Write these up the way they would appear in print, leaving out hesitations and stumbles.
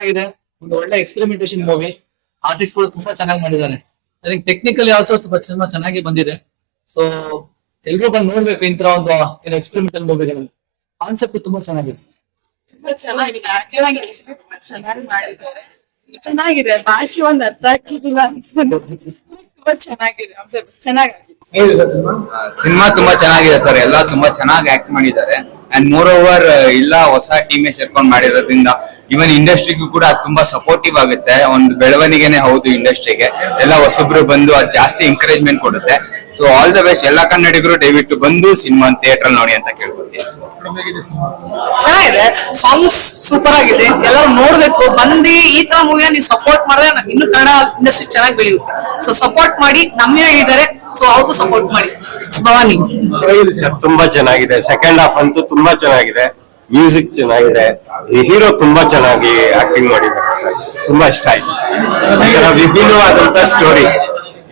ಆಗಿದೆ. ಒಂದು ಒಳ್ಳೆ ಎಕ್ಸ್ಪೆರಿಮೆಂಟೇಷನ್ ಮೂವಿ. ಆರ್ಟಿಸ್ಟ್ ಕೂಡ ತುಂಬಾ ಚೆನ್ನಾಗಿ ಮಾಡಿದ್ದಾರೆ. ಐ ಥಿಂಕ್ ಟೆಕ್ನಿಕಲಿ ಆಲ್ಸೋ ಸ್ವಲ್ಪ ಸಿನಿಮಾ ಚೆನ್ನಾಗಿ ಬಂದಿದೆ. ಸೊ ಎಲ್ರೂ ಬಂದು ನೋಡ್ಬೇಕು ಇಂತರ ಒಂದು ಎಕ್ಸ್ಪೆರಿಮೆಂಟಲ್ ಮೂವಿಗಳಲ್ಲಿ. ಕಾನ್ಸೆಪ್ಟ್ ತುಂಬಾ ಚೆನ್ನಾಗಿದೆ. ತುಂಬಾ ಚೆನ್ನಾಗಿದೆ. ತುಂಬಾ ಚೆನ್ನಾಗಿ ಮಾಡಿದ್ದಾರೆ. ಚೆನ್ನಾಗಿದೆ. ಭಾಷೆ ಒಂದ್ ಅರ್ಥ ಆಗ್ತಿಲ್ಲ. ತುಂಬಾ ಚೆನ್ನಾಗಿದೆ. ಚೆನ್ನಾಗಿ ಸಿನಿಮಾ ತುಂಬಾ ಚೆನ್ನಾಗಿದೆ ಸರ್. ಎಲ್ಲ ತುಂಬಾ ಚೆನ್ನಾಗಿ ಆಕ್ಟ್ ಮಾಡಿದ್ದಾರೆ. ಅಂಡ್ ಮೋರ್ ಓವರ್ ಇಲ್ಲ ಹೊಸ ಟೀಮೇ ಸೇರ್ಕೊಂಡ್ ಮಾಡಿರೋದ್ರಿಂದ ಇವನ್ ಇಂಡಸ್ಟ್ರಿಗೂ ಕೂಡ ಅದು ತುಂಬಾ ಸಪೋರ್ಟಿವ್ ಆಗುತ್ತೆ. ಒಂದು ಬೆಳವಣಿಗೆನೆ ಹೌದು ಇಂಡಸ್ಟ್ರಿಗೆ. ಎಲ್ಲ ಹೊಸಬ್ರು ಬಂದು ಅದು ಜಾಸ್ತಿ ಎಂಕರೇಜ್ಮೆಂಟ್ ಕೊಡುತ್ತೆ. ಸೊ ಆಲ್ ದ ಬೆಸ್ಟ್ ಎಲ್ಲ ಕನ್ನಡಿಗರು ದಯವಿಟ್ಟು ಬಂದು ಸಿನಿಮಾ ಥಿಯೇಟರ್ ನೋಡಿ ಅಂತ ಕೇಳ್ಕೊತೀನಿ. ಚೆನ್ನಾಗಿದೆ. ಸಾಂಗ್ಸ್ ಸೂಪರ್ ಆಗಿದೆ. ಎಲ್ಲರೂ ನೋಡ್ಬೇಕು. ಬಂದು ಈ ತರ ಮೂವಿನ ನೀವು ಸಪೋರ್ಟ್ ಮಾಡಿದ್ರೆ ಇನ್ನು ಕನ್ನಡ ಇಂಡಸ್ಟ್ರಿ ಚೆನ್ನಾಗಿ ಬೆಳೆಯುತ್ತೆ. ಸೊ ಸಪೋರ್ಟ್ ಮಾಡಿ. ನಮ್ಮ ಹೇಳಿದ್ದಾರೆ, ಸೊ ಅವ್ರಿಗೂ ಸಪೋರ್ಟ್ ಮಾಡಿ. ಭವಾನಿ ಸರ್ ತುಂಬಾ ಚೆನ್ನಾಗಿದೆ. ಸೆಕೆಂಡ್ ಹಾಫ್ ಅಂತೂ ತುಂಬಾ ಚೆನ್ನಾಗಿದೆ. ಮ್ಯೂಸಿಕ್ ಚೆನ್ನಾಗಿದೆ. ಈ ಹೀರೋ ತುಂಬಾ ಚೆನ್ನಾಗಿ ಆಕ್ಟಿಂಗ್ ಮಾಡಿದ್ದಾರೆ ಸರ್. ತುಂಬಾ ಇಷ್ಟ ಆಯ್ತು. ಈ ತರ ವಿಭಿನ್ನವಾದಂತ ಸ್ಟೋರಿ.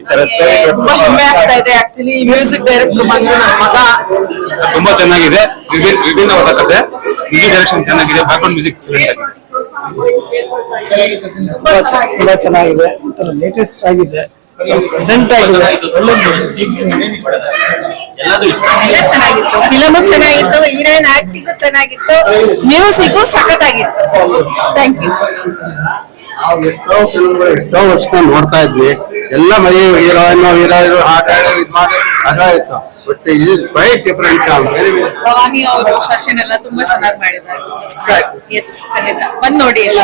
ಈ ತರ ಸ್ಟೋರಿ ತುಂಬಾ ಹೆಮ್ಮೆ ಆಗ್ತಾ ಇದೆ. ಆಕ್ಚುಲಿ ಮ್ಯೂಸಿಕ್ ಡೈರೆಕ್ಟರ್ ಬಂದು ನನ್ನ ಮಗ ತುಂಬಾ ಚೆನ್ನಾಗಿದೆ. ವಿಭಿನ್ನವಾದ ಕಥೆ. ಮ್ಯೂಸಿಕ್ ಡೈರೆಕ್ಷನ್ ಚೆನ್ನಾಗಿದೆ. ಬ್ಯಾಕ್ಗ್ರೌಂಡ್ ಮ್ಯೂಸಿಕ್ ತುಂಬಾ ಚೆನ್ನಾಗಿದೆ. ಲೇಟೆಸ್ಟ್ ಆಗಿದೆ. ಪ್ರೆಸೆಂಟ್ ಆಗಿದೆ. ಎಲ್ಲ ಚೆನ್ನಾಗಿತ್ತು. ಫಿಲಮು ಚೆನ್ನಾಗಿತ್ತು. ಹೀರೋಯಿನ್ ಆಕ್ಟಿಂಗು ಚೆನ್ನಾಗಿತ್ತು. ಮ್ಯೂಸಿಕ್ ಸಖತ್ತಾಗಿತ್ತು. Thank you. ನಾವು ಎಷ್ಟೋ ವರ್ಷ ನೋಡ್ತಾ ಇದ್ವಿ. ಎಲ್ಲ ಮೈ ಹೀರೋಯಿನ್ ಇದ್ ಮಾಡಿ ಅದಾಯ್ತು. But it is quite different. Bhavani ಅವರು ಶಶಿನ್ ಎಲ್ಲ ತುಂಬಾ ಚೆನ್ನಾಗಿ ಮಾಡಿದ್ದಾರೆ. ಎಸ್ ಖಂಡಿತ ಬಂದ್ ನೋಡಿ ಎಲ್ಲ.